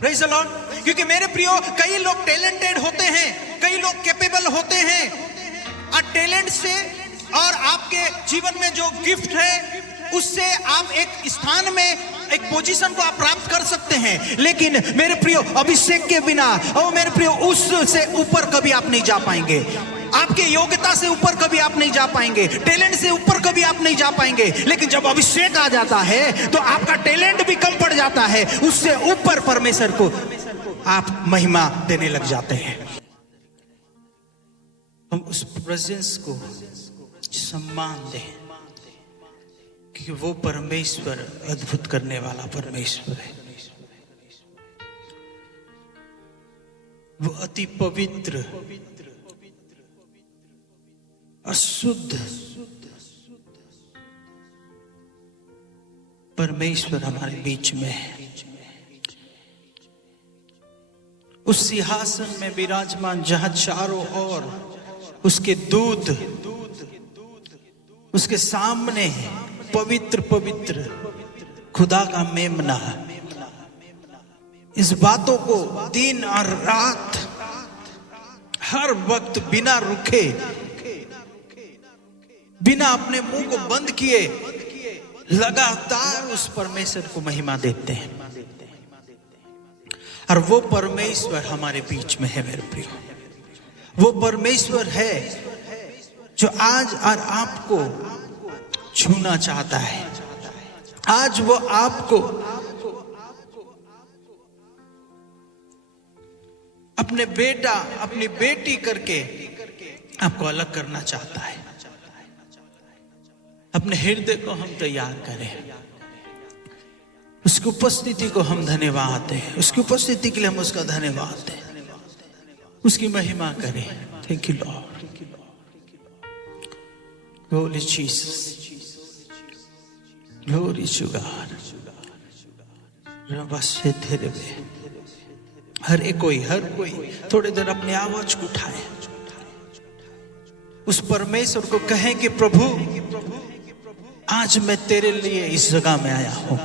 Praise the Lord. क्योंकि मेरे प्रियो, कई लोग टैलेंटेड होते हैं, कई लोग कैपेबल होते हैं, और टैलेंट से और आपके जीवन में जो गिफ्ट है उससे आप एक स्थान में, एक पोजीशन को आप प्राप्त कर सकते हैं। लेकिन मेरे प्रियो, अभिषेक के बिना, और मेरे प्रियो, उससे ऊपर कभी आप नहीं जा पाएंगे। आपके योग्यता से ऊपर कभी आप नहीं जा पाएंगे, टैलेंट से ऊपर कभी आप नहीं जा पाएंगे। लेकिन जब अभिषेक आ जाता है तो आपका टैलेंट भी कम पड़ जाता है, उससे ऊपर परमेश्वर को आप महिमा देने लग जाते हैं। हम उस प्रेजेंस को सम्मान दें, क्योंकि वो परमेश्वर अद्भुत करने वाला परमेश्वर है। वो अति पवित्र, अशुद्ध परमेश्वर हमारे बीच में है। उस सिंहासन में विराजमान, जहां चारों ओर उसके दूत उसके सामने पवित्र पवित्र खुदा का मेमना। इस बातों को दिन और रात, हर वक्त बिना रुके, बिना अपने मुंह को बंद किए, लगातार उस परमेश्वर को महिमा देते हैं। और वो परमेश्वर हमारे बीच में है मेरे प्रियो। वो परमेश्वर है जो आज और आपको छूना चाहता है। आज वो आपको अपने बेटा, अपनी बेटी करके आपको अलग करना चाहता है। अपने हृदय को हम तैयार करें, उसकी उपस्थिति को हम धन्यवाद दें, उसकी उपस्थिति के लिए हम उसका धन्यवाद दें, उसकी महिमा करें। Thank you Lord, holy Jesus, glory to God. हर कोई थोड़ी देर अपनी आवाज को उठाए, उस परमेश्वर को कहें कि प्रभु, आज मैं तेरे लिए इस जगह में आया हूं।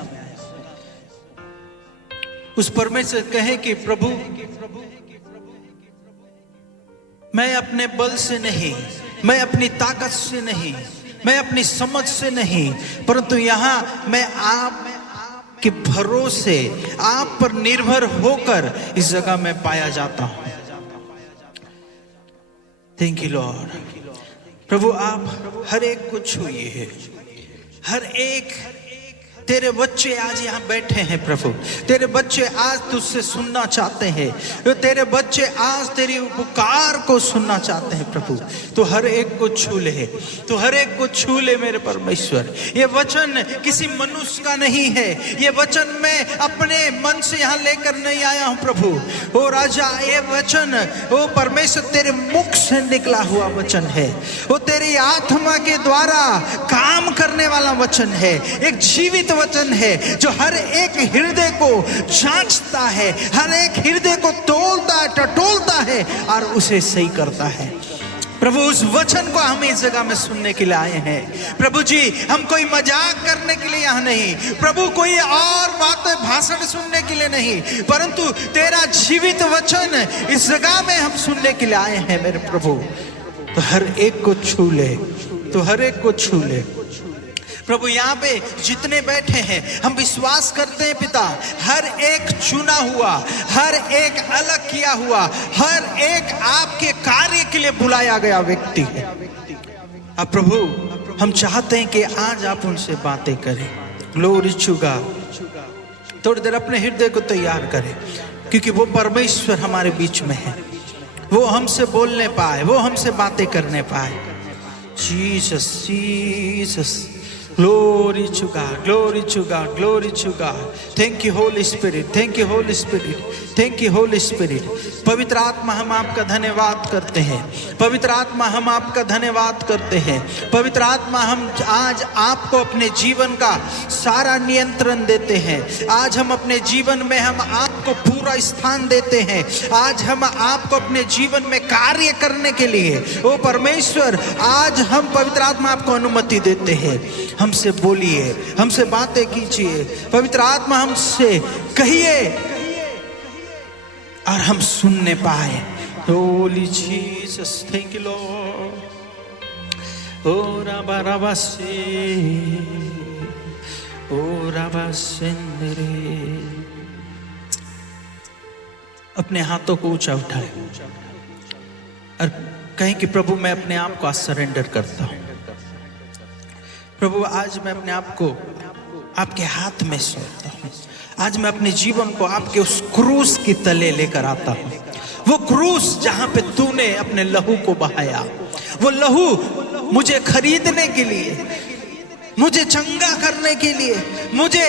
उस परमेश्वर कहें कि प्रभु, मैं अपने बल से नहीं, मैं अपनी ताकत से नहीं, मैं अपनी समझ से नहीं, परंतु यहां मैं आप के भरोसे, आप पर निर्भर होकर इस जगह में पाया जाता हूं। Thank you Lord. प्रभु, आप हर एक को छूइए। हर एक तेरे बच्चे आज यहाँ बैठे हैं प्रभु, तेरे बच्चे आज तुझसे सुनना चाहते हैं, तेरे बच्चे आज तेरी पुकार को सुनना चाहते हैं प्रभु। तो हर एक को छू ले, तो हर एक को छू ले मेरे परमेश्वर। ये वचन किसी मनुष्य का नहीं है, ये वचन मैं अपने मन से यहाँ लेकर नहीं आया हूँ प्रभु। ओ राजा, ये वचन ओ परमेश्वर तेरे मुख से निकला हुआ वचन है, वो तेरी आत्मा के द्वारा काम करने वाला वचन है, एक जीवित वचन है जो हर एक हृदय को जांचता है, हर एक हृदय को तोलता है, टटोलता है और उसे सही करता है। प्रभु, उस वचन को हम इस जगह में सुनने के लिए आए हैं प्रभु जी। हम कोई मजाक करने के लिए यहाँ नहीं प्रभु, कोई और बातें भाषण सुनने के लिए नहीं, परंतु तेरा जीवित वचन इस जगह में हम सुनने के लिए आए हैं मेरे प्रभु। तो हर एक को छू ले, तो हर एक को छू ले प्रभु। यहाँ पे जितने बैठे हैं हम विश्वास करते हैं पिता, हर एक चुना हुआ, हर एक अलग किया हुआ, हर एक आपके कार्य के लिए बुलाया गया व्यक्ति है। अब प्रभु, हम चाहते हैं कि आज आप उनसे बातें करें। Glory to God. थोड़ी देर अपने हृदय को तैयार करें, क्योंकि वो परमेश्वर हमारे बीच में है, वो हमसे बोलने पाए, वो हमसे बातें करने पाए। Jesus, Jesus, glory to God, glory to God, glory to God. Thank you Holy Spirit, thank you Holy Spirit, thank you Holy Spirit. पवित्र आत्मा, हम आपका धन्यवाद करते हैं। पवित्र आत्मा, हम आपका धन्यवाद करते हैं। पवित्र आत्मा, हम आज आपको अपने जीवन का सारा नियंत्रण देते हैं। आज हम अपने जीवन में हम आपको पूरा स्थान देते हैं। आज हम आपको अपने जीवन में कार्य करने के लिए, ओ परमेश्वर, आज हम पवित्र आत्मा आपको अनुमति देते हैं। हमसे बोलिए, हमसे बातें कीजिए। पवित्र आत्मा, हमसे कहिए और हम सुनने पाए। Holy Jesus, thank you Lord. ओ राबा राबा से, ओ राबा सेंदरे। अपने हाथों को ऊंचा उठाए और कहें कि प्रभु मैं अपने आप को आज सरेंडर करता हूं। प्रभु आज मैं अपने आप को आपके हाथ में सौंपता हूं। आज मैं अपने जीवन को आपके उस क्रूस की तले लेकर आता हूं। वो क्रूस जहां पे तूने अपने लहू को बहाया, वो लहू मुझे खरीदने के लिए, मुझे चंगा करने के लिए, मुझे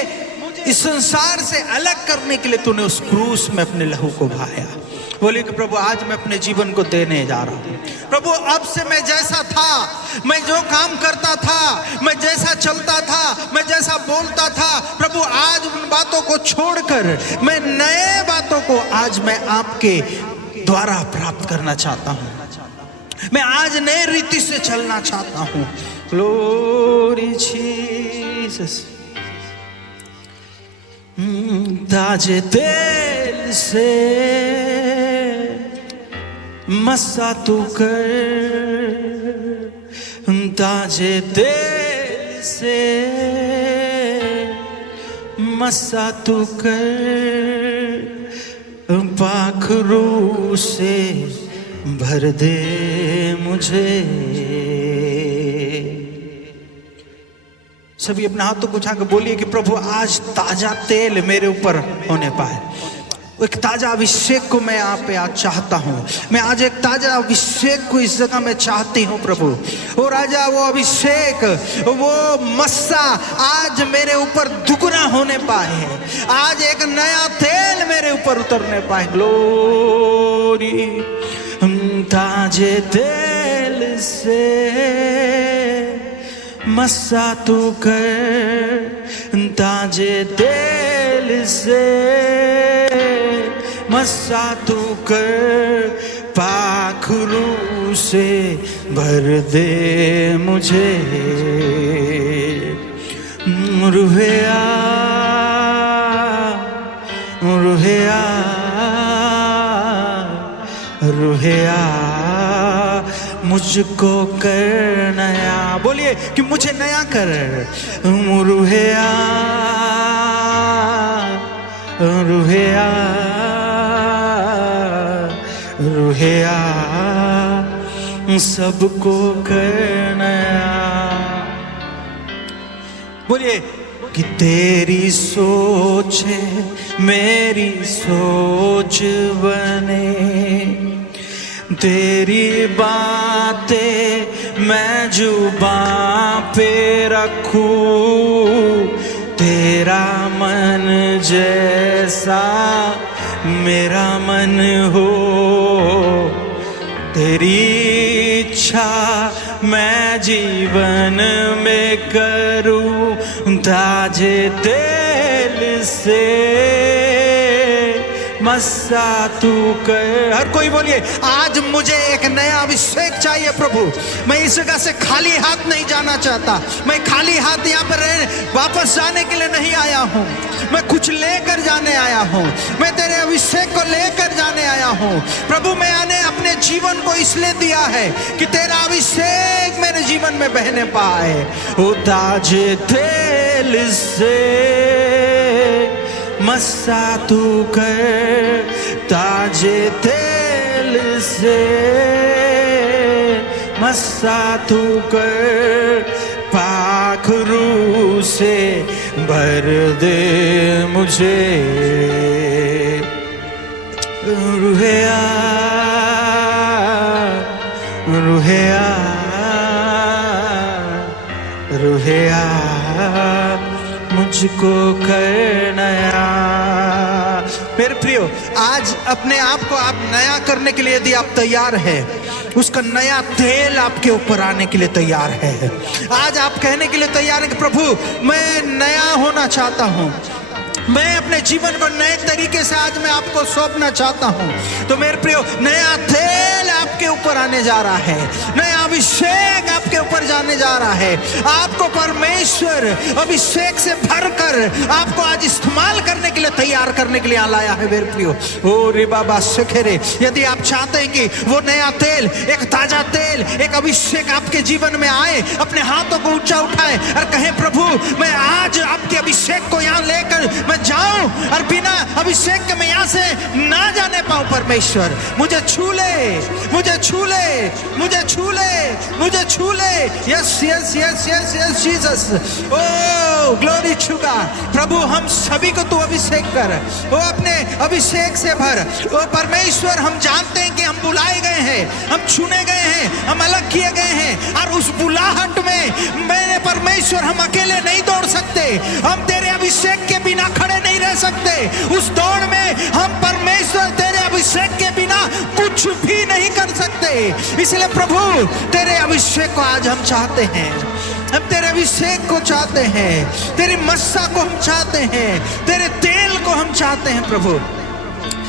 इस संसार से अलग करने के लिए तूने उस क्रूस में अपने लहू को बहाया। बोले कि प्रभु आज मैं अपने जीवन को देने जा रहा हूं। प्रभु अब से मैं जैसा था, मैं जो काम करता था, मैं जैसा चलता था, मैं जैसा बोलता था, प्रभु आज उन बातों को छोड़कर मैं नए बातों को आज मैं आपके द्वारा प्राप्त करना चाहता हूं। मैं आज नए रीति से चलना चाहता हूं। Glory Jesus. ताजे तेल से मसा तू कर, ताजे तेल से मसा तू कर, पाखरू से भर दे मुझे। सभी अपने हाथों को उठाकर बोलिए कि प्रभु आज ताजा तेल मेरे ऊपर होने पाए। एक ताजा अभिषेक को मैं आप पे आज चाहता हूं। मैं आज एक ताजा अभिषेक को इस जगह में चाहती हूं प्रभु। और राजा वो अभिषेक, वो मस्सा आज मेरे ऊपर दुगना होने पाए। आज एक नया तेल मेरे ऊपर उतरने पाए। ग्लोरी। ताजे तेल से मस्सा तू कर, ताजे तेल से मस्सा तू कर, पाखरू से भर दे मुझे। रुहया रुहया रुहया मुझको कर नया। बोलिए कि मुझे नया कर। रुहया रुहया रुहया सबको कर नया। बोलिए कि तेरी सोच मेरी सोच बने, तेरी बातें मैं जुबां पे रखूं, तेरा मन जैसा मेरा मन हो, तेरी इच्छा मैं जीवन में करूं। ताजे तेल से मस्सा तू कर। हर कोई बोलिए आज मुझे एक नया अभिषेक चाहिए प्रभु। मैं इस जगह से खाली हाथ नहीं जाना चाहता। मैं खाली हाथ यहाँ पर वापस जाने के लिए नहीं आया हूँ। मैं कुछ लेकर जाने आया हूँ। मैं तेरे अभिषेक को लेकर जाने आया हूँ प्रभु। मैंने अपने जीवन को इसलिए दिया है कि तेरा अभिषेक मेरे जीवन में बहने पाए। ओ ताजे तेल से मस्सा तू कर, ताजे तेल से मस्सा तू कर, पाखरू से भर दे मुझे। रुहया रुहया रुहया मुझको कर नया। मेरे प्रियो आज अपने आप को आप नया करने के लिए यदि आप तैयार हैं, उसका नया तेल आपके ऊपर आने के लिए तैयार है। आज आप कहने के लिए तैयार हैं कि प्रभु मैं नया होना चाहता हूँ, मैं अपने जीवन को नए तरीके से आज मैं आपको सौंपना चाहता हूँ। तो मेरे प्रियो नया तेल आप आपके ऊपर आने जा रहा है, नया अभिषेक आपके ऊपर जाने जा रहा है। आपको परमेश्वर अभिषेक से भरकर आपको आज इस्तेमाल करने के लिए, तैयार करने के लिए लाया है मेरे प्रियो। ओ रे बाबा सखेरे, यदि आप चाहते हैं कि वो नया तेल, एक ताजा तेल, एक अभिषेक आपके जीवन में आए, अपने हाथों को ऊंचा उठाए और कहें, प्रभु मैं आज आपके अभिषेक को यहाँ लेकर मैं जाऊं और बिना अभिषेक के मैं यहाँ से ना जाने पाऊं। परमेश्वर मुझे छू ले, मुझे छू ले, मुझे छू ले, मुझे छू ले। Yes yes yes yes yes Jesus. Oh glory to God. प्रभु हम सभी को तू अभिषेक कर, वो अपने अभिषेक से भर। ओ परमेश्वर हम जानते हैं कि हम बुलाए गए हैं, हम चुने गए हैं, हम अलग किए गए हैं, और उस बुलाहट में मैंने परमेश्वर हम अकेले नहीं दौड़ सकते, हम तेरे अभिषेक के बिना खड़े नहीं रह सकते। उस दौड़ में हम परमेश्वर तेरे अभिषेक के बिना कुछ भी नहीं कर सकते। इसलिए प्रभु तेरे अभिषेक को आज हम चाहते हैं, हम तेरे अभिषेक को चाहते हैं, तेरी मस्सा को हम चाहते हैं, तेरे तेल को हम चाहते हैं। प्रभु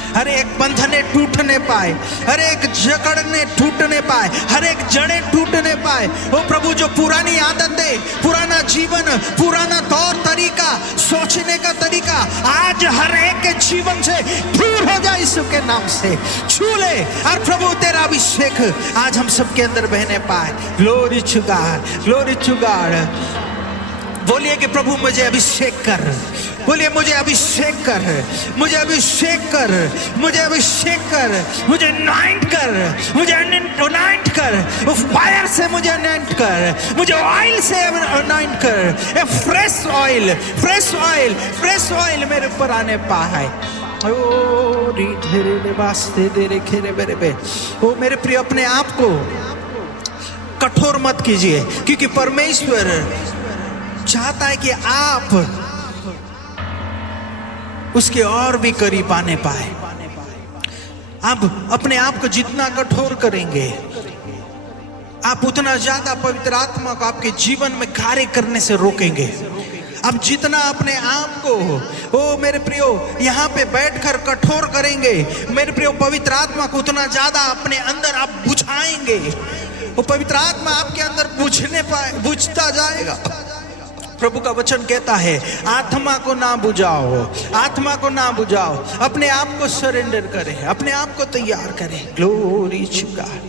हर एक बंधने टूटने पाए, हर एक जकड़ने टूटने पाए, हर एक जड़ें टूटने पाए। ओ प्रभु जो पुरानी आदतें, पुराना जीवन, पुराना तौर तरीका, सोचने का तरीका आज हर एक के जीवन से दूर हो जाए यीशु के नाम से। छू ले और प्रभु तेरा अभिषेक आज हम सबके अंदर बहने पाए। Glory to God, glory to God. बोलिए कि प्रभु मुझे अभिषेक कर, बोलिए मुझे अभिषेक कर, मुझे अभिषेक कर, मुझे अभिषेक कर, मुझे अनॉइंट कर, मुझे अनॉइंट कर, उस फायर से मुझे अनॉइंट कर, मुझे ऑयल से अनॉइंट कर। Fresh oil, fresh oil, fresh oil मेरे ऊपर आने पाए। ओ मेरे प्रिय, अपने आप को कठोर मत कीजिए, क्योंकि परमेश्वर चाहता है कि आप उसके और भी करीब आने पाए। आप अपने आप को जितना कठोर करेंगे, आप उतना ज्यादा पवित्र आत्मा को आपके जीवन में कार्य करने से रोकेंगे। आप जितना अपने आप को, ओ मेरे प्रियो, यहाँ पे बैठकर कठोर करेंगे, मेरे प्रियो, पवित्र आत्मा को उतना ज्यादा अपने अंदर आप बुझाएंगे। वो पवित्र आत्मा आपके अंदर बुझता जाएगा। प्रभु का वचन कहता है, आत्मा को ना बुझाओ, आत्मा को ना बुझाओ, अपने आप को सरेंडर करें, अपने आप को तैयार करें। Glory to God.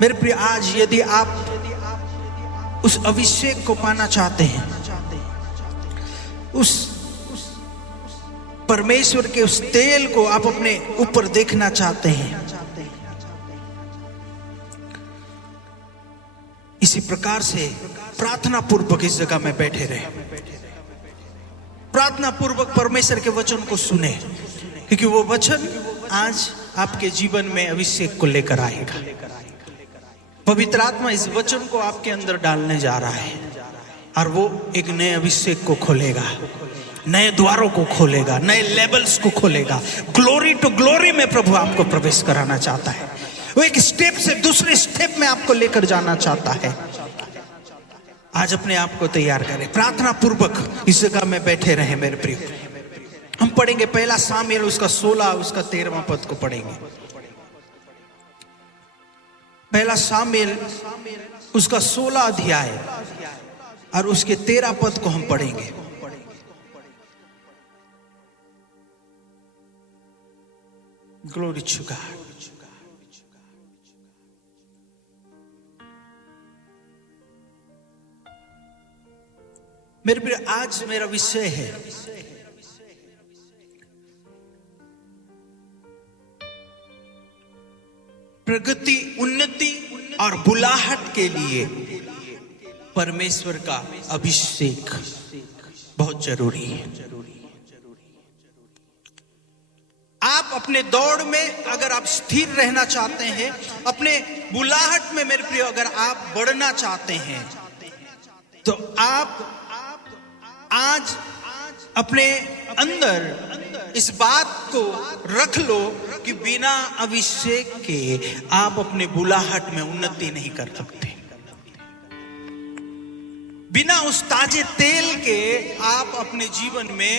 मेरे प्रिय, आज यदि आप उस अभिषेक को पाना चाहते हैं, उस परमेश्वर के उस तेल को आप अपने ऊपर देखना चाहते हैं, इसी प्रकार से प्रार्थना पूर्वक इस जगह में बैठे रहे, प्रार्थना पूर्वक परमेश्वर के वचन को सुने, क्योंकि वो वचन आज आपके जीवन में अभिषेक को लेकर आएगा। पवित्र आत्मा इस वचन को आपके अंदर डालने जा रहा है और वो एक नए अभिषेक को खोलेगा, नए द्वारों को खोलेगा, नए लेवल्स को खोलेगा। ग्लोरी टू ग्लोरी में प्रभु आपको प्रवेश कराना चाहता है। वो एक स्टेप से दूसरे स्टेप में आपको लेकर जाना चाहता है। आज अपने आप को तैयार करें, प्रार्थना पूर्वक इस जगह में बैठे रहे। मेरे प्रिय, हम पढ़ेंगे पहला सामुएल उसका 16 उसका 13वां पद को पढ़ेंगे। पहला सामुएल उसका 16 अध्याय और उसके 13 पद को हम पढ़ेंगे। Glory to God. मेरे प्रिय, आज मेरा विषय है प्रगति, उन्नति और बुलाहट के लिए परमेश्वर का अभिषेक बहुत जरूरी है। आप अपने दौड़ में अगर आप स्थिर रहना चाहते हैं, अपने बुलाहट में मेरे प्रिय अगर आप बढ़ना चाहते हैं, तो आप आज अपने अंदर इस बात को रख लो कि बिना अभिषेक के आप अपने बुलाहट में उन्नति नहीं कर सकते। बिना उस ताजे तेल के आप अपने जीवन में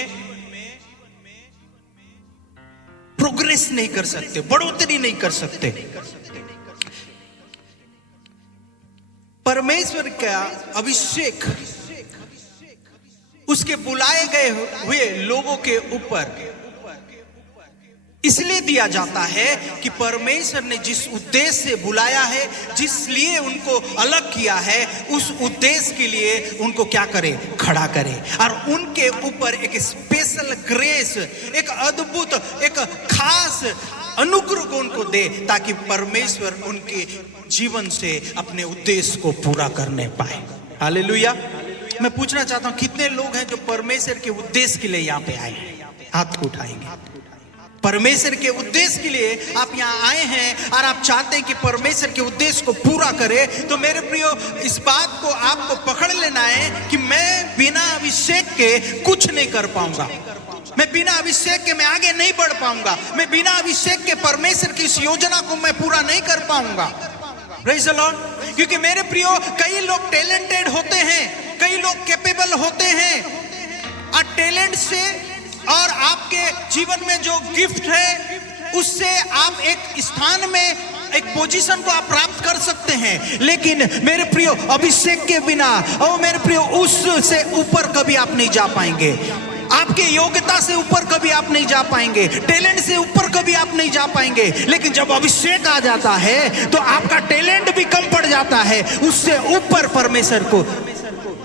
प्रोग्रेस प्रोग्रेस नहीं कर सकते, बढ़ोतरी नहीं कर सकते। परमेश्वर का अभिषेक उसके बुलाए गए हुए लोगों के ऊपर इसलिए दिया जाता है कि परमेश्वर ने जिस उद्देश्य से बुलाया है, जिस लिए उनको अलग किया है, उस उद्देश्य के लिए उनको क्या करे, खड़ा करे, और उनके ऊपर एक स्पेशल ग्रेस, एक अद्भुत, एक खास अनुग्रह को उनको दे, ताकि परमेश्वर उनके जीवन से अपने उद्देश्य को पूरा करने पाए। हालेलुया। मैं पूछना चाहता हूं, कितने लोग हैं जो परमेश्वर के उद्देश्य के लिए यहाँ पे आए हैं? हाथ को उठाएंगे। परमेश्वर के उद्देश्य के लिए आप यहाँ आए हैं और आप चाहते हैं कि परमेश्वर के उद्देश्य को पूरा करे, तो मेरे प्रियो, इस बात को आपको पकड़ लेना है कि मैं बिना अभिषेक के कुछ नहीं कर पाऊंगा। मैं बिना अभिषेक के मैं आगे नहीं बढ़ पाऊंगा। मैं बिना अभिषेक के परमेश्वर की इस योजना को मैं पूरा नहीं कर पाऊंगा। Praise the Lord. क्योंकि मेरे प्रियो, कई लोग टैलेंटेड होते हैं, कई लोग कैपेबल होते हैं, और टैलेंट से और आपके जीवन में जो गिफ्ट है उससे आप एक स्थान में, एक पोजीशन को आप प्राप्त कर सकते हैं। लेकिन मेरे प्रियो, अभिषेक के बिना, और मेरे प्रियो, उससे ऊपर कभी आप नहीं जा पाएंगे। आपके योग्यता से ऊपर कभी आप नहीं जा पाएंगे, टैलेंट से ऊपर कभी आप नहीं जा पाएंगे। लेकिन जब अभिषेक आ जाता है तो आपका टैलेंट भी कम पड़ जाता है, उससे ऊपर परमेश्वर को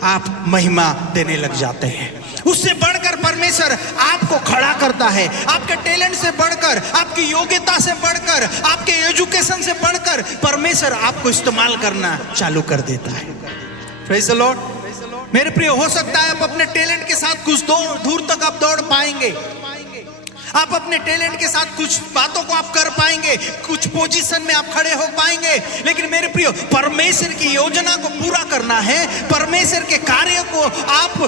आप महिमा देने लग जाते हैं। उससे बढ़कर परमेश्वर आपको खड़ा करता है। आपके टैलेंट से बढ़कर, आपकी योग्यता से बढ़कर, आपके एजुकेशन से बढ़कर परमेश्वर आपको इस्तेमाल करना चालू कर देता है। Praise the Lord. मेरे प्रिय, हो सकता है आप अपने टैलेंट के साथ कुछ दूर तक आप दौड़ पाएंगे, आप अपने टैलेंट के साथ कुछ बातों को आप कर पाएंगे, कुछ पोजीशन में आप खड़े हो पाएंगे। लेकिन मेरे प्रियो, परमेश्वर की योजना को पूरा करना है, परमेश्वर के कार्य को आप,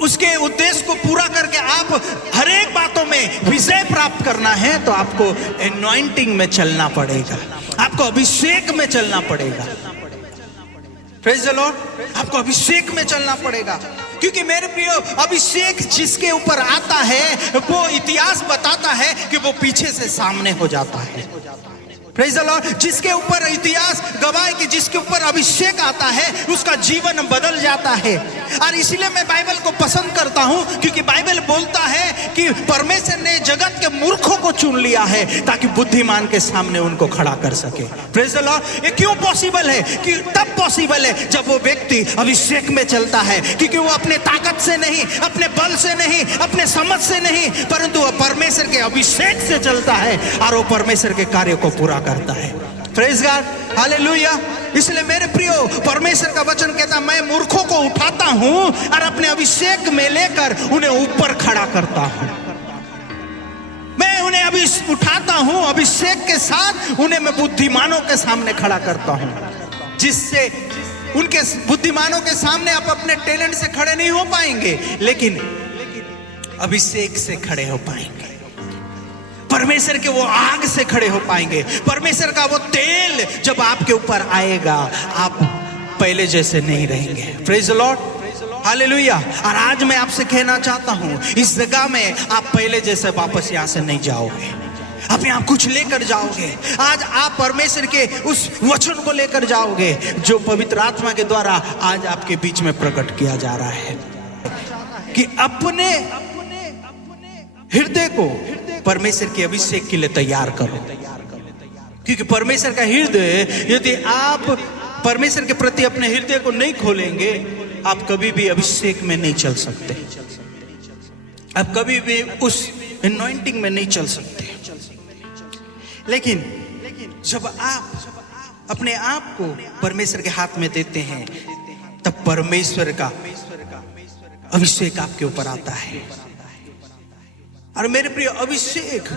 उसके उद्देश्य को पूरा करके आप हर एक बातों में विजय प्राप्त करना है, तो आपको एनॉइंटिंग में चलना पड़ेगा, आपको अभिषेक में चलना पड़ेगा। Praise the Lord. आपको अभिषेक में चलना पड़ेगा, क्योंकि मेरे प्रियो, अभिषेक जिसके ऊपर आता है वो इतिहास बताता है कि वो पीछे से सामने हो जाता है। Praise the Lord. जिसके ऊपर इतिहास गवाह कि जिसके ऊपर अभिषेक आता है उसका जीवन बदल जाता है। और इसीलिए मैं बाइबल को पसंद करता हूं, क्योंकि बाइबल बोलता है कि परमेश्वर ने जगत के मूर्खों को चुन लिया है ताकि बुद्धिमान के सामने उनको खड़ा कर सके। Praise the Lord. ये क्यों पॉसिबल है? कि तब पॉसिबल है जब वो व्यक्ति अभिषेक में चलता है, क्योंकि वो अपने ताकत से नहीं, अपने बल से नहीं, अपने समझ से नहीं, परंतु वो परमेश्वर के अभिषेक से चलता है और वो परमेश्वर के कार्य को पूरा करता है। Praise God. हालेलुया। इसलिए मेरे प्रियो, परमेश्वर का वचन कहता है, मैं मूर्खों को उठाता हूं और अपने अभिषेक में लेकर उन्हें ऊपर खड़ा करता हूं। मैं उन्हें अभी उठाता हूं अभिषेक के साथ, उन्हें मैं बुद्धिमानों के सामने खड़ा करता हूं, जिससे उनके बुद्धिमानों के सामने आप अपने टैलेंट से खड़े नहीं हो पाएंगे, लेकिन अभिषेक से खड़े हो पाएंगे। परमेश्वर के वो आग से खड़े हो पाएंगे। परमेश्वर का वो तेल जब आपके ऊपर आएगा, आप पहले जैसे नहीं रहेंगे। Praise the Lord. हालेलुया। और आज मैं आपसे कहना चाहता हूं, इस जगह में आप पहले जैसे वापस यहां से नहीं जाओगे। आप यहाँ कुछ लेकर जाओगे। आज आप परमेश्वर के उस वचन को लेकर जाओगे जो पवित्र आत्मा के द्वारा आज आपके बीच में प्रकट किया जा रहा है, कि अपने हृदय को परमेश्वर के अभिषेक के लिए तैयार करो। क्योंकि परमेश्वर का हृदय, यदि आप परमेश्वर के प्रति अपने हृदय को नहीं खोलेंगे, आप कभी भी अभिषेक में नहीं चल सकते, आप कभी भी उस एनॉइंटिंग में नहीं चल सकते। लेकिन जब आप अपने आप को परमेश्वर के हाथ में देते हैं, तब परमेश्वर का अभिषेक आपके ऊपर आता है। और मेरे प्रिय, अभिषेक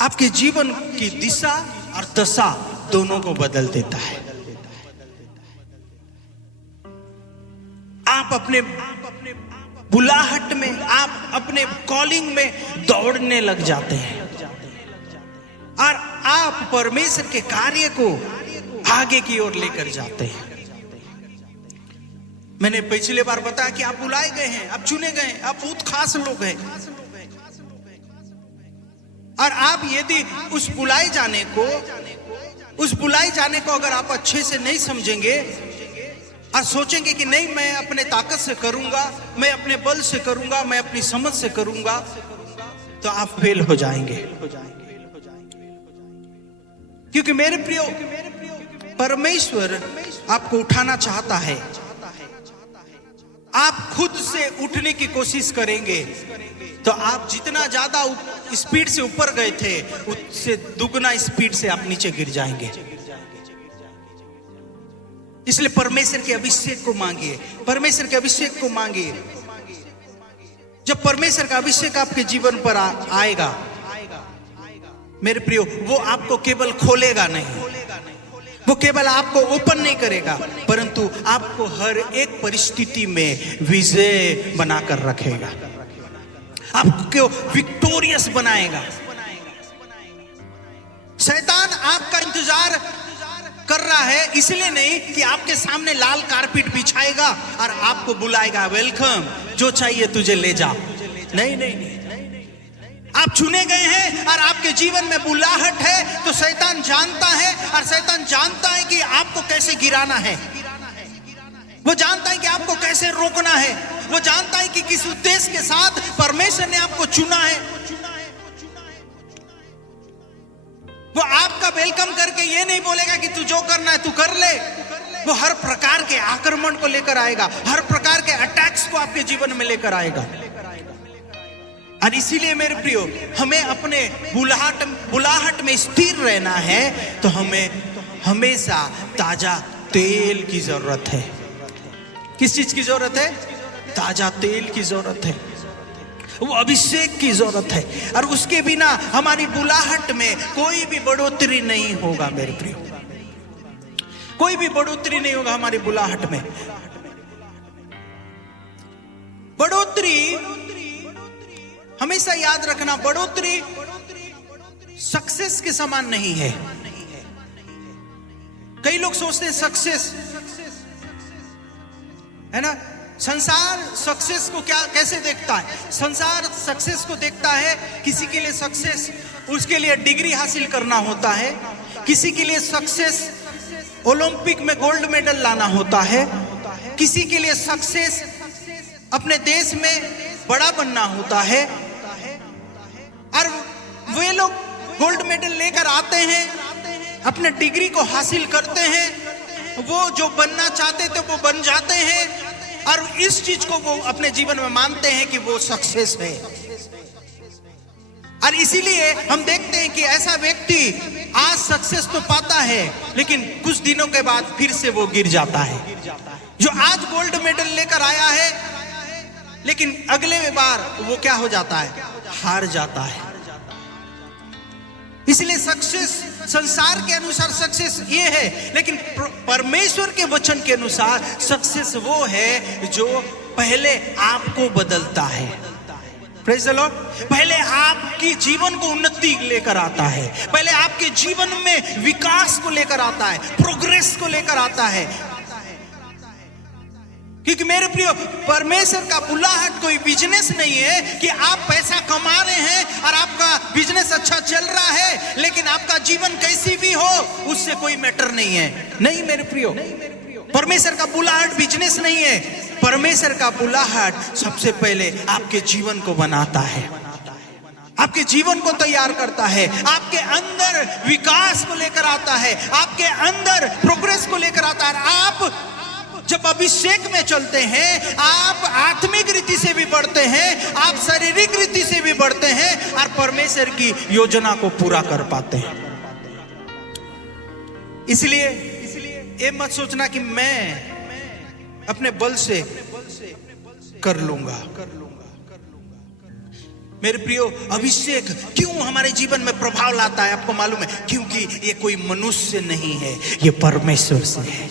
आपके जीवन की दिशा और दशा दोनों को बदल देता है। आप अपने बुलाहट में, आप अपने कॉलिंग में दौड़ने लग जाते हैं और आप परमेश्वर के कार्य को आगे की ओर लेकर जाते हैं। मैंने पिछले बार बताया कि आप बुलाए गए हैं, आप चुने गए हैं, आप बहुत खास लोग हैं। और आप यदि उस बुलाए जाने को अगर आप अच्छे से नहीं समझेंगे और सोचेंगे कि नहीं मैं अपने ताकत से करूंगा, मैं अपने बल से करूंगा, मैं अपनी समझ से करूंगा, तो आप फेल हो जाएंगे। क्योंकि मेरे प्रियो, परमेश्वर आपको उठाना चाहता है। आप खुद से उठने की कोशिश करेंगे तो आप जितना ज्यादा स्पीड से ऊपर गए थे उससे दुगना स्पीड से आप नीचे गिर जाएंगे। इसलिए परमेश्वर के अभिषेक को मांगिए, परमेश्वर के अभिषेक को मांगिए। जब परमेश्वर का अभिषेक आपके जीवन पर आएगा मेरे प्रियो, वो आपको केवल खोलेगा नहीं, वो केवल आपको ओपन नहीं करेगा, परंतु आपको हर एक परिस्थिति में विजय बनाकर रखेगा, आपको विक्टोरियस बनाएगा। शैतान आपका इंतजार कर रहा है, इसलिए नहीं कि आपके सामने लाल कारपेट बिछाएगा और आपको बुलाएगा, वेलकम, जो चाहिए तुझे ले जा। नहीं नहीं नहीं, आप चुने गए हैं और आपके जीवन में बुलाहट है, तो शैतान जानता है, और शैतान जानता है कि आपको कैसे गिराना है, वो जानता है कि आपको कैसे रोकना है, वो जानता है कि किस उद्देश्य के साथ परमेश्वर ने आपको चुना है। वो आपका वेलकम करके ये नहीं बोलेगा कि तू जो करना है तू कर ले, वो हर प्रकार के आक्रमण को लेकर आएगा, हर प्रकार के अटैक्स को आपके जीवन में लेकर आएगा। और इसीलिए मेरे प्रियो, हमें अपने बुलाहट में स्थिर रहना है, तो हमें हमेशा ताजा तेल की जरूरत है। किस चीज की जरूरत है? ताजा तेल की जरूरत है, वो अभिषेक की जरूरत है। और उसके बिना हमारी बुलाहट में कोई भी बढ़ोतरी नहीं होगा मेरे प्रियो, कोई भी बढ़ोतरी नहीं होगा हमारी बुलाहट में। बढ़ोतरी हमेशा याद रखना, बढ़ोतरी सक्सेस के समान नहीं है। कई लोग सोचते हैं सक्सेस है ना, संसार सक्सेस को कैसे देखता है? संसार सक्सेस को देखता है, किसी के लिए सक्सेस उसके लिए डिग्री हासिल करना होता है, किसी के लिए सक्सेस ओलंपिक में गोल्ड मेडल लाना होता है, किसी के लिए सक्सेस अपने देश में बड़ा बनना होता है। और वे लोग गोल्ड मेडल लेकर आते हैं, अपने डिग्री को हासिल करते हैं, वो जो बनना चाहते थे वो बन जाते हैं, और इस चीज को वो अपने जीवन में मानते हैं कि वो सक्सेस है। और इसीलिए हम देखते हैं कि ऐसा व्यक्ति आज सक्सेस तो पाता है, लेकिन कुछ दिनों के बाद फिर से वो गिर जाता है। जो आज गोल्ड मेडल लेकर आया है, लेकिन अगले बार वो क्या हो जाता है? हार जाता है। इसलिए सक्सेस संसार के अनुसार सक्सेस ये है, लेकिन परमेश्वर के वचन के अनुसार सक्सेस वो है जो पहले आपको बदलता है। Praise the Lord. पहले आपकी जीवन को उन्नति लेकर आता है, पहले आपके जीवन में विकास को लेकर आता है, प्रोग्रेस को लेकर आता है। क्योंकि मेरे प्रियो, परमेश्वर का बुलाहट कोई बिजनेस नहीं है कि आप पैसा कमा रहे हैं और आपका बिजनेस अच्छा चल रहा है, लेकिन आपका जीवन कैसी भी हो उससे कोई मैटर नहीं है। नहीं मेरे प्रियो, परमेश्वर का बुलाहट बिजनेस नहीं है। परमेश्वर का बुलाहट सबसे पहले आपके जीवन को बनाता है, आपके जीवन को तैयार करता है, आपके अंदर विकास को लेकर आता है, आपके अंदर प्रोग्रेस को लेकर आता है। आप जब अभिषेक में चलते हैं, आप आत्मिक रीति से भी बढ़ते हैं, आप शारीरिक रीति से भी बढ़ते हैं, और परमेश्वर की योजना को पूरा कर पाते हैं। इसलिए ये मत सोचना कि मैं अपने बल से कर लूंगा। मेरे प्रियो, अभिषेक क्यों हमारे जीवन में प्रभाव लाता है आपको मालूम है? क्योंकि ये कोई मनुष्य नहीं है, ये परमेश्वर से है।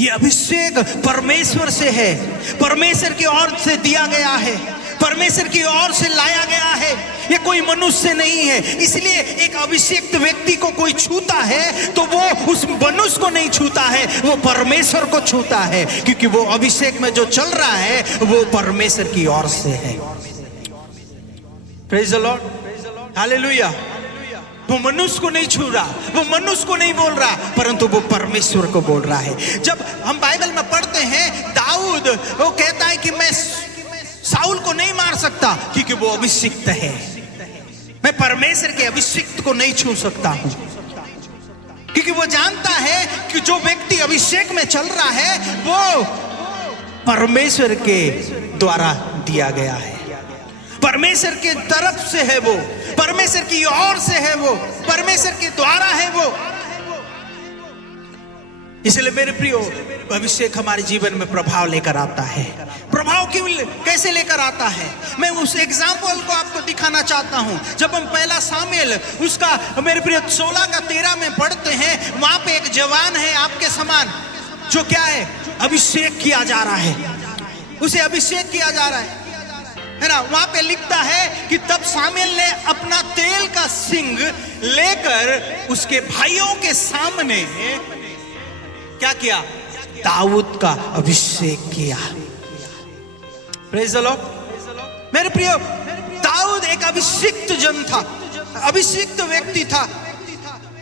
ये अभिषेक परमेश्वर से है, परमेश्वर की ओर से दिया गया है, परमेश्वर की ओर से लाया गया है, ये कोई मनुष्य नहीं है। इसलिए एक अभिषेक व्यक्ति को कोई छूता है तो वो उस मनुष्य को नहीं छूता है, वो परमेश्वर को छूता है, क्योंकि वो अभिषेक में जो चल रहा है वो परमेश्वर की ओर से है। Praise the Lord. हालेलुया। वो मनुष्य को नहीं छू रहा, वो मनुष्य को नहीं बोल रहा, परंतु वो परमेश्वर को बोल रहा है। जब हम बाइबल में पढ़ते हैं, दाऊद वो कहता है कि मैं साउल को नहीं मार सकता क्योंकि वो अभिषिक्त है। मैं परमेश्वर के अभिषिक्त को नहीं छू सकता हूं, क्योंकि वो जानता है कि जो व्यक्ति अभिषेक में चल रहा है वो परमेश्वर के द्वारा दिया गया है, परमेश्वर के तरफ से है, वो परमेश्वर की ओर से है, वो परमेश्वर के द्वारा है वो। इसलिए मेरे प्रियो, अभिषेक हमारे जीवन में प्रभाव लेकर आता है। प्रभाव क्यों कैसे लेकर आता है, मैं उस एग्जाम्पल को आपको दिखाना चाहता हूं। जब हम पहला सामुएल उसका मेरे प्रियो 16 का 13 में पढ़ते हैं, वहां पे एक जवान है आपके समान, जो क्या है, अभिषेक किया जा रहा है, उसे अभिषेक किया जा रहा है ना। वहां पे लिखता है कि तब सामुएल ने अपना तेल का सिंग लेकर उसके भाइयों के सामने क्या किया, दाऊद का अभिषेक किया। Praise the Lord. मेरे प्रियो, दाऊद एक अभिषिक्त जन था, अभिषिक्त व्यक्ति था,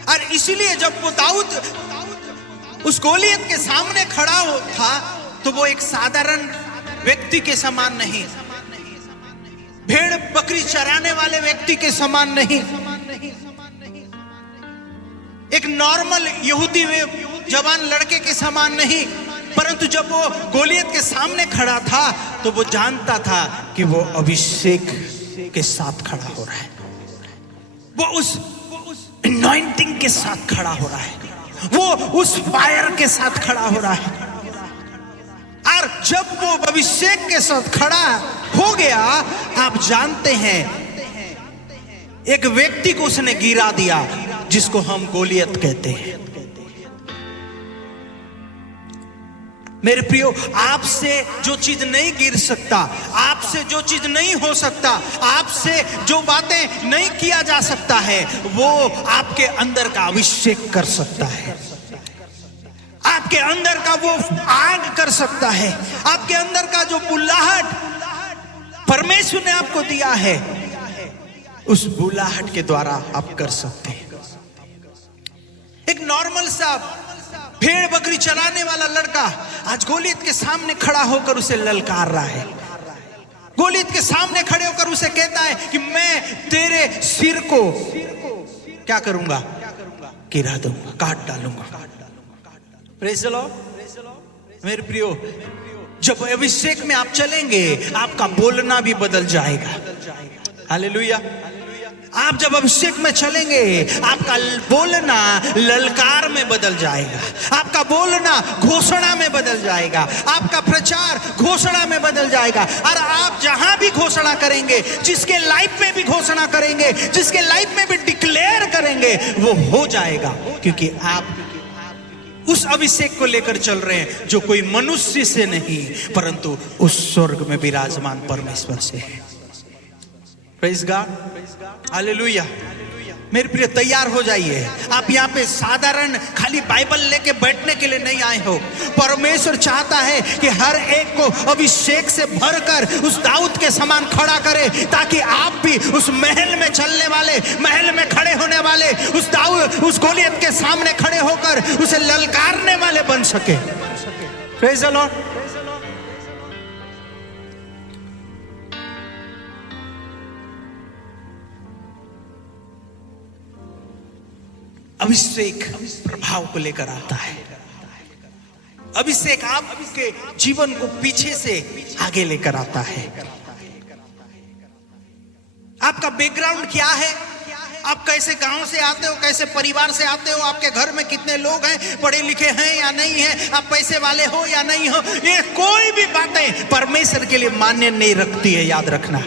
और इसीलिए जब वो दाऊद उस गोलियत के सामने खड़ा था तो वो एक साधारण व्यक्ति के समान नहीं, भेड़ बकरी चराने वाले व्यक्ति के समान नहीं, एक नॉर्मल यहूदी जवान लड़के के समान नहीं, परंतु जब वो गोलियत के सामने खड़ा था तो वो जानता था कि वो अभिषेक के साथ खड़ा हो रहा है, वो उस अनॉइंटिंग के साथ खड़ा हो रहा है, वो उस फायर के साथ खड़ा हो रहा है। और जब वो अभिषेक के साथ खड़ा हो गया, आप जानते हैं एक व्यक्ति को उसने गिरा दिया, जिसको हम गोलियत कहते हैं। मेरे प्रियो, आपसे जो चीज नहीं गिर सकता, आपसे जो चीज नहीं हो सकता, आपसे जो बातें नहीं किया जा सकता है, वो आपके अंदर का अभिषेक कर सकता है, आपके अंदर का वो आग कर सकता है, आपके अंदर का जो बुलाहट परमेश्वर ने आपको दिया है, उस बुलाहट के द्वारा आप कर सकते हैं। एक नॉर्मल सा भेड़ बकरी चलाने वाला लड़का आज गोलियत के सामने खड़ा होकर उसे ललकार रहा है, गोलियत के सामने खड़े होकर उसे कहता है कि मैं तेरे सिर को क्या करूंगा, गिरा दूंगा, काट डालूंगा। Praise the Lord. मेरे प्रियो, जब अभिषेक में आप चलेंगे, आपका बोलना भी बदल जाएगा। हालेलुया। आप जब अभिषेक में चलेंगे, आपका बोलना ललकार में बदल जाएगा, आपका बोलना घोषणा में बदल जाएगा, आपका प्रचार घोषणा में बदल जाएगा। और आप जहां भी घोषणा करेंगे, जिसके लाइफ में भी घोषणा करेंगे, जिसके लाइफ में भी डिक्लेयर करेंगे, वो हो जाएगा, क्योंकि आप उस अभिषेक को लेकर चल रहे हैं, जो कोई मनुष्य से नहीं, परंतु उस स्वर्ग में विराजमान परमेश्वर से है। Praise God. हालेलुया। मेरे प्रिय, तैयार हो जाइए। आप यहाँ पे साधारण खाली बाइबल लेके बैठने के लिए नहीं आए हो। परमेश्वर चाहता है कि हर एक को अभिषेक से भरकर उस दाऊद के समान खड़ा करे, ताकि आप भी उस महल में चलने वाले, महल में खड़े होने वाले, उस दाऊद, उस गोलियत के सामने खड़े होकर उसे ललकारने वाले बन सके। Praise the Lord. अभिषेक प्रभाव को लेकर आता है। अभिषेक आपके जीवन को पीछे से आगे लेकर आता है। आपका बैकग्राउंड क्या है, आप कैसे गांव से आते हो, कैसे परिवार से आते हो, आपके घर में कितने लोग हैं, पढ़े लिखे हैं या नहीं हैं, आप पैसे वाले हो या नहीं हो, ये कोई भी बातें परमेश्वर के लिए मान्य नहीं रखती है। याद रखना।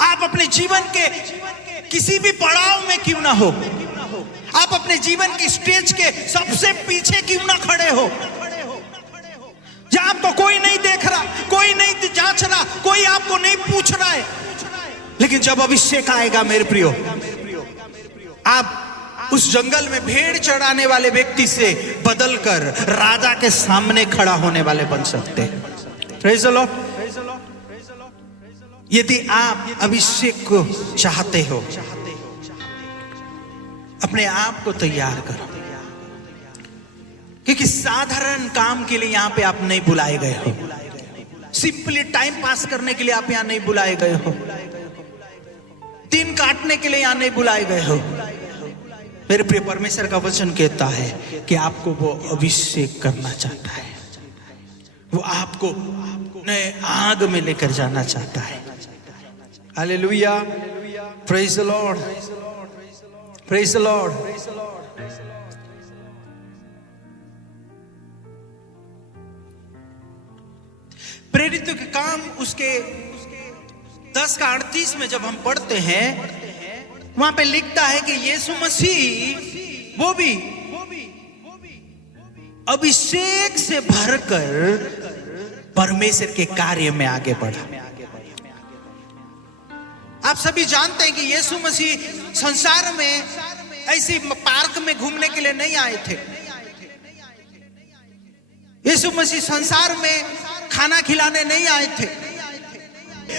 आप अपने जीवन के किसी भी पड़ाव में क्यों ना हो, आप अपने जीवन की स्टेज के सबसे पीछे क्यों ना खड़े हो, जहां आपको कोई नहीं देख रहा, कोई नहीं जांच रहा, कोई आपको नहीं पूछ रहा है, लेकिन जब अभिषेक आएगा मेरे प्रियो, आप उस जंगल में भेड़ चराने वाले व्यक्ति से बदलकर राजा के सामने खड़ा होने वाले बन सकते हैं। Praise the Lord. यदि आप अभिषेक को चाहते हो, अपने आप को तैयार करो, क्योंकि साधारण काम के लिए यहां पे आप नहीं बुलाए गए हो, सिंपली टाइम पास करने के लिए आप यहां नहीं बुलाए गए हो, दिन काटने के लिए यहां नहीं बुलाए गए हो। मेरे प्रिय परमेश्वर का वचन कहता है कि आपको वो अभिषेक करना चाहता है, वो आपको नए आग में लेकर जाना चाहता है। Hallelujah, praise the Lord, praise the Lord. प्रेरितों के काम उसके 10:38 में जब हम पढ़ते हैं, वहां पे लिखता है कि यीशु मसीह वो भी अभिषेक से भरकर परमेश्वर के कार्य में आगे बढ़ा। आप सभी जानते हैं कि यीशु मसीह संसार में ऐसी पार्क में घूमने के लिए नहीं आए थे। यीशु मसीह संसार में खाना खिलाने नहीं आए थे,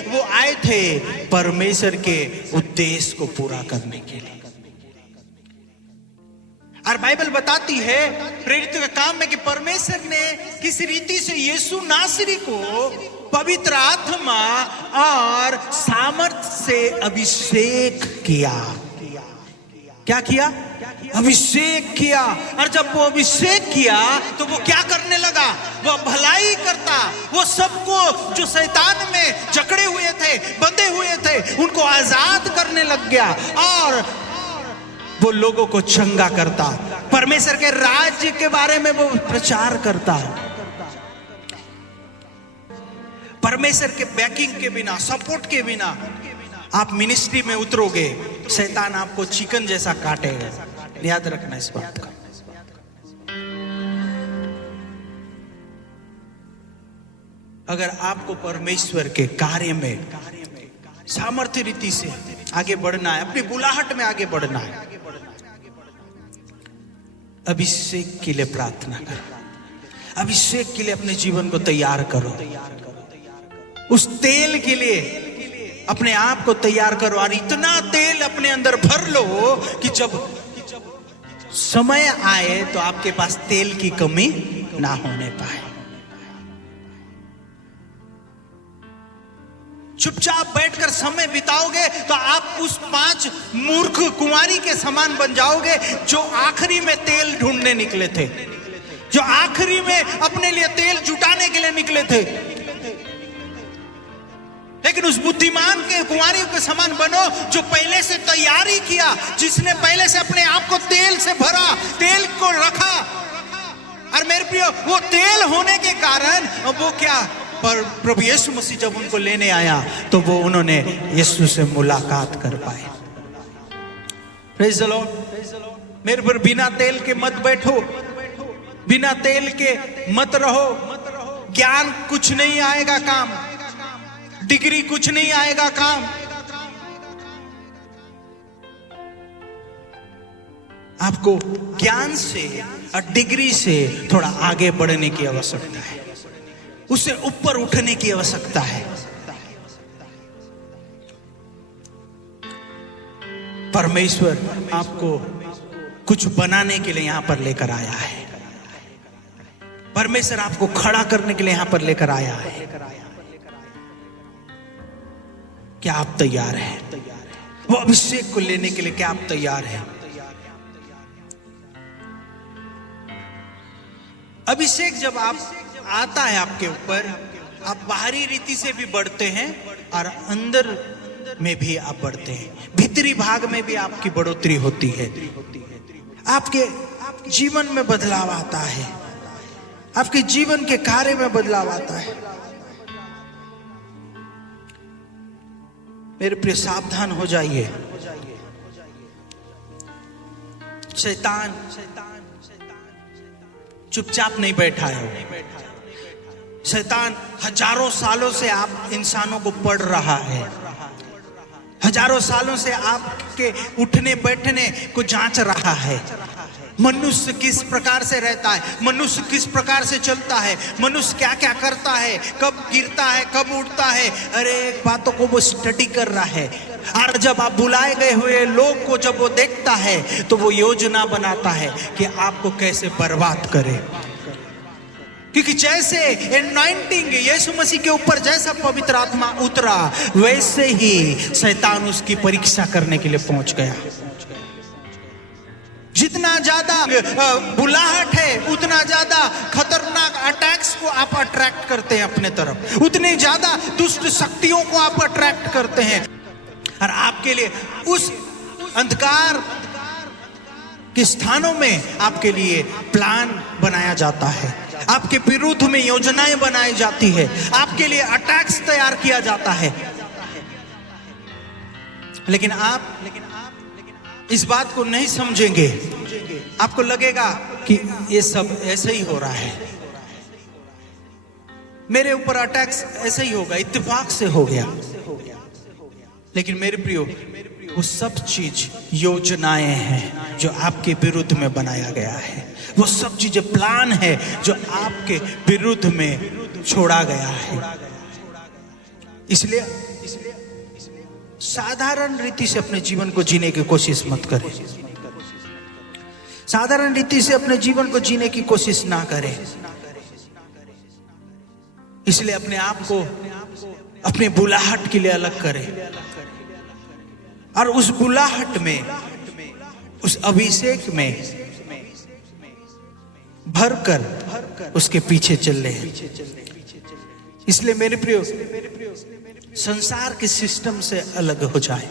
वो आए थे परमेश्वर के उद्देश्य को पूरा करने के लिए। और बाइबल बताती है प्रेरितों के काम में कि परमेश्वर ने किस रीति से यीशु नासरी को पवित्र आत्मा और सामर्थ से अभिषेक किया। क्या किया? अभिषेक किया। और जब वो अभिषेक किया तो वो क्या करने लगा? वो भलाई करता, वो सबको जो शैतान में जकड़े हुए थे, बंधे हुए थे, उनको आजाद करने लग गया और वो लोगों को चंगा करता, परमेश्वर के राज्य के बारे में वो प्रचार करता। परमेश्वर के बैकिंग के बिना, सपोर्ट के बिना आप मिनिस्ट्री में उतरोगे, शैतान आपको चिकन जैसा काटेगा। याद रखना इस बात का। अगर आपको परमेश्वर के कार्य में सामर्थ्य रीति से आगे बढ़ना है, अपनी बुलाहट में आगे बढ़ना है, अभिषेक के लिए प्रार्थना करो, अभिषेक के लिए अपने जीवन को तैयार करो, उस तेल के लिए अपने आप को तैयार करो और इतना तेल अपने अंदर भर लो कि जब समय आए तो आपके पास तेल की कमी ना होने पाए। चुपचाप बैठकर समय बिताओगे तो आप उस 5 मूर्ख कुंवारी के समान बन जाओगे जो आखिरी में तेल ढूंढने निकले थे, जो आखिरी में अपने लिए तेल जुटाने के लिए निकले थे। लेकिन उस बुद्धिमान के कुंवारी के समान बनो जो पहले से तैयारी किया, जिसने पहले से अपने आप को तेल से भरा, तेल को रखा। और मेरे प्रिय, वो तेल होने के कारण वो क्या, पर प्रभु यीशु मसीह जब उनको लेने आया तो वो उन्होंने यीशु से मुलाकात कर पाए। Praise the Lord. मेरे पर बिना तेल के मत बैठो, बिना तेल के मत रहो। ज्ञान कुछ नहीं आएगा काम, डिग्री कुछ नहीं आएगा काम। आपको ज्ञान से और डिग्री से थोड़ा आगे बढ़ने की आवश्यकता है, उससे ऊपर उठने की आवश्यकता है। परमेश्वर आपको कुछ बनाने के लिए यहां पर लेकर आया है। परमेश्वर आपको खड़ा करने के लिए यहां पर लेकर आया है। क्या आप तैयार हैं? वो अभिषेक को लेने के लिए क्या आप तैयार हैं? अभिषेक जब आप आता है आपके ऊपर, आप बाहरी रीति से भी बढ़ते हैं और अंदर में भी आप बढ़ते हैं, भीतरी भाग में भी आपकी बढ़ोतरी होती है। आपके जीवन में बदलाव आता है, आपके जीवन के कार्य में बदलाव आता है। मेरे प्रिय, सावधान हो जाइए। शैतान चुपचाप नहीं बैठा है। शैतान हजारों सालों से आप इंसानों को पढ़ रहा है, हजारों सालों से आपके उठने बैठने को जांच रहा है। मनुष्य किस प्रकार से रहता है, मनुष्य किस प्रकार से चलता है, मनुष्य क्या क्या करता है, कब गिरता है, कब उठता है, अरे बातों को वो स्टडी कर रहा है। और जब आप बुलाए गए हुए लोग को जब वो देखता है तो वो योजना बनाता है कि आपको कैसे बर्बाद करे। क्योंकि जैसे एनॉइंटिंग यीशु मसीह के ऊपर जैसा पवित्र आत्मा उतरा, वैसे ही शैतान उसकी परीक्षा करने के लिए पहुंच गया। जितना ज्यादा बुलाहट है उतना ज्यादा खतरनाक अटैक्स को आप अट्रैक्ट करते हैं अपने तरफ, उतनी ज्यादा दुष्ट शक्तियों को आप अट्रैक्ट करते हैं। और आपके लिए उस अंधकार के स्थानों में आपके लिए प्लान बनाया जाता है, आपके विरुद्ध में योजनाएं बनाई जाती है, आपके लिए अटैक्स तैयार किया जाता है। लेकिन आप इस बात को नहीं समझेंगे। आपको लगेगा कि ये सब ऐसे ही हो रहा है, मेरे ऊपर अटैक्स ऐसे ही होगा, इत्तेफाक से हो गया। लेकिन मेरे प्रियो, वो सब चीज योजनाएं हैं जो आपके विरुद्ध में बनाया गया है। वो सब चीजें प्लान है जो आपके विरुद्ध में छोड़ा गया है। इसलिए साधारण रीति से अपने जीवन को जीने की कोशिश मत करें। साधारण रीति से अपने जीवन को जीने की कोशिश ना करें। इसलिए अपने आप को अपने बुलाहट के लिए अलग करें और उस बुलाहट में, उस अभिषेक में भरकर उसके पीछे चल रहे हैं। इसलिए मेरे प्रियो, संसार के सिस्टम से अलग हो जाए,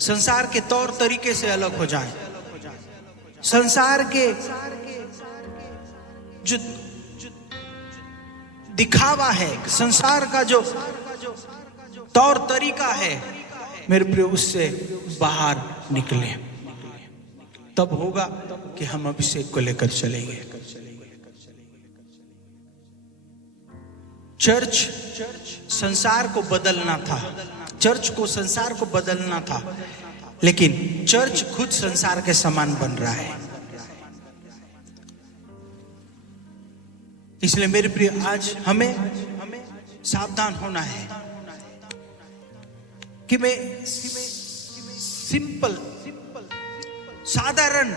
संसार के तौर तरीके से अलग हो जाए, संसार के जो दिखावा है, संसार का जो तौर तरीका है, मेरे प्रियो उससे बाहर निकले। तब होगा कि हम अभिषेक को लेकर चलेंगे। चर्च संसार को बदलना था, चर्च को संसार को बदलना था, लेकिन चर्च खुद संसार के समान बन रहा है। इसलिए मेरे प्रिय, आज हमें सावधान होना है कि मैं सिंपल साधारण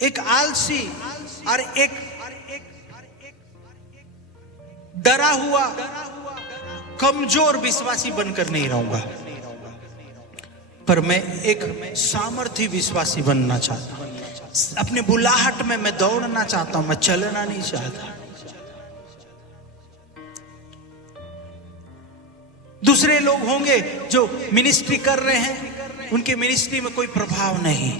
एक आलसी और एक डरा हुआ कमजोर विश्वासी बनकर नहीं रहूंगा, पर मैं एक सामर्थी विश्वासी बनना चाहता हूं। अपने बुलाहट में मैं दौड़ना चाहता हूं, मैं चलना नहीं चाहता। दूसरे लोग होंगे जो मिनिस्ट्री कर रहे हैं, उनकी मिनिस्ट्री में कोई प्रभाव नहीं।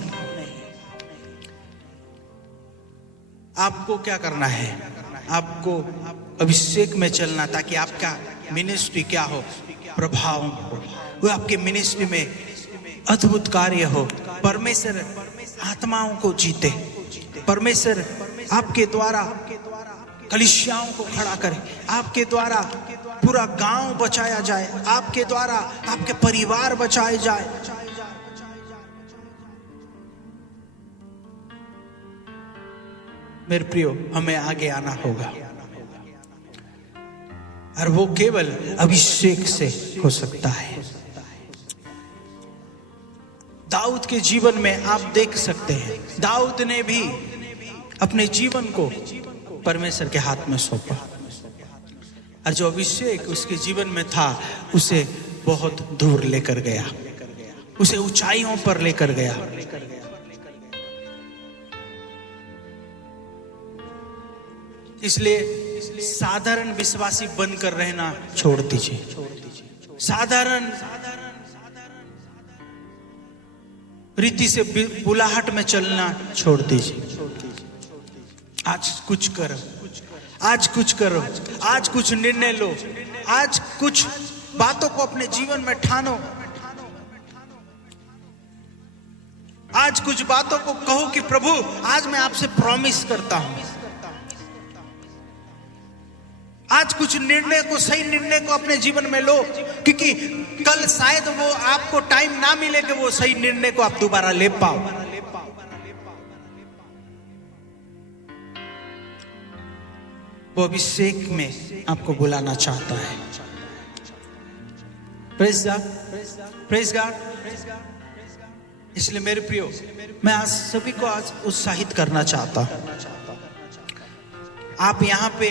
आपको क्या करना है? आपको अभिषेक में चलना, ताकि आपका मिनिस्ट्री क्या हो? प्रभाव हो, वो आपके मिनिस्ट्री में अद्भुत कार्य हो। परमेश्वर आत्माओं को जीते, परमेश्वर आपके द्वारा कलीसियाओं को खड़ा करे, आपके द्वारा पूरा गांव बचाया जाए, आपके द्वारा आपके परिवार बचाए जाए। मेरे प्रियो, हमें आगे आना होगा, और वो केवल अभिषेक से हो सकता है। दाऊद के जीवन में आप देख सकते हैं, दाऊद ने भी अपने जीवन को परमेश्वर के हाथ में सौंपा, और जो अभिषेक उसके जीवन में था उसे बहुत दूर लेकर गया, उसे ऊंचाइयों पर लेकर गया। इसलिए साधारण विश्वासी बनकर रहना छोड़ दीजिए, साधारण रीति से बुलाहट में चलना छोड़ दीजिए। आज कुछ करो, आज कुछ करो, आज कुछ निर्णय लो, आज कुछ बातों को अपने जीवन में ठानो, आज कुछ बातों को कहो कि प्रभु आज मैं आपसे प्रॉमिस करता हूं, आज कुछ निर्णय को, सही निर्णय को अपने जीवन में लो, क्योंकि कल शायद वो आपको टाइम ना मिले कि वो सही निर्णय को आप दोबारा ले पाओ। वो अभिषेक में आपको बुलाना चाहता है। Praise God, praise God. इसलिए मेरे प्रियो, मैं आज सभी को आज उत्साहित करना चाहता हूं। आप यहां पे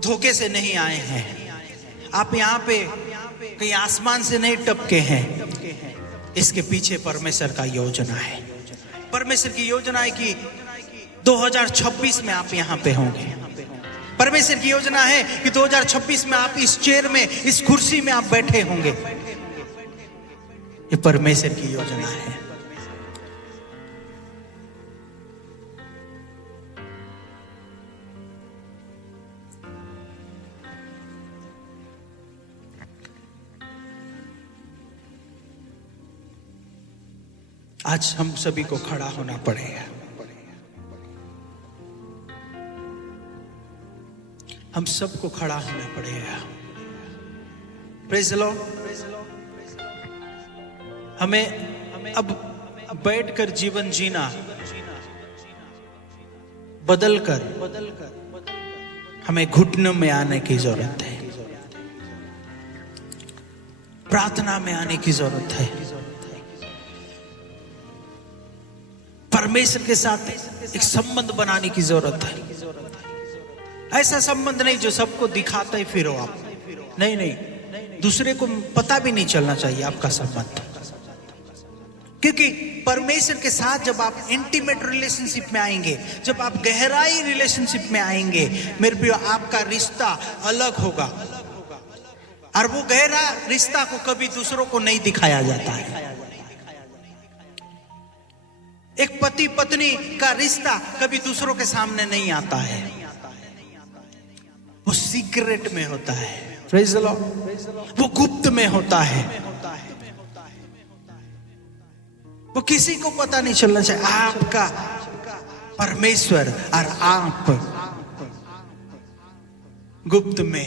धोखे से नहीं आए हैं, आप यहां पे कहीं आसमान से नहीं टपके हैं। इसके पीछे परमेश्वर का योजना है। परमेश्वर की योजना है कि 2026 में आप यहां पे होंगे। परमेश्वर की योजना है कि 2026 में आप इस चेयर में, इस कुर्सी में आप बैठे होंगे। ये परमेश्वर की योजना है। आज हम सभी को खड़ा होना पड़ेगा। हम सबको खड़ा होना पड़ेगा। Praise the Lord. हमें अब बैठकर जीवन जीना बदलकर हमें घुटनों में आने की जरूरत है, प्रार्थना में आने की जरूरत है, परमेश्वर के साथ एक संबंध बनाने की जरूरत है। ऐसा संबंध नहीं जो सबको दिखाते ही फिरो आप। नहीं नहीं, दूसरे को पता भी नहीं चलना चाहिए आपका संबंध। क्योंकि परमेश्वर के साथ जब आप इंटीमेट रिलेशनशिप में आएंगे, जब आप गहराई रिलेशनशिप में आएंगे, मेरे प्रिय, आपका रिश्ता अलग होगा। और वो गहरा रिश्ता को कभी दूसरों को नहीं दिखाया जाता है। एक पति पत्नी का रिश्ता कभी दूसरों के सामने नहीं आता है, वो सीक्रेट में होता है। Praise the Lord. वो गुप्त में होता है, वो किसी को पता नहीं चलना चाहिए। आपका परमेश्वर और आप गुप्त में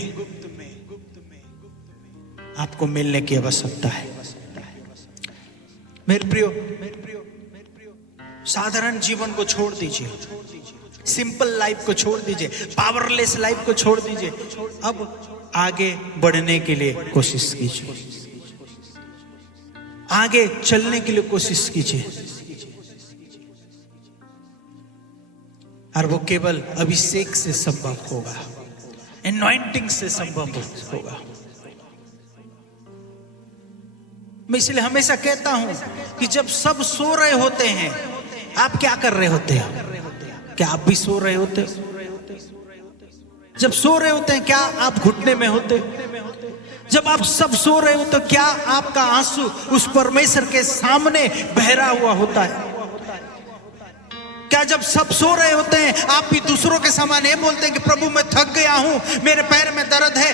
आपको मिलने की आवश्यकता है। मेरे प्रियो, साधारण जीवन को छोड़ दीजिए, सिंपल लाइफ को छोड़ दीजिए, पावरलेस लाइफ को छोड़ दीजिए। अब आगे बढ़ने के लिए कोशिश कीजिए, आगे चलने के लिए कोशिश कीजिए। और वो केवल अभिषेक से संभव होगा, एनॉइंटिंग से संभव होगा। मैं इसलिए हमेशा कहता हूं कि जब सब सो रहे होते हैं, आप क्या कर रहे होते हैं? क्या आप भी सो रहे होते? जब सो रहे होते हैं, क्या आप घुटने में होते? जब आप सब सो रहे हो तो क्या आपका आंसू उस परमेश्वर के सामने बहरा हुआ होता है? क्या जब सब सो रहे होते हैं आप भी दूसरों के समान ये बोलते हैं कि प्रभु मैं थक गया हूं, मेरे पैर में दर्द है,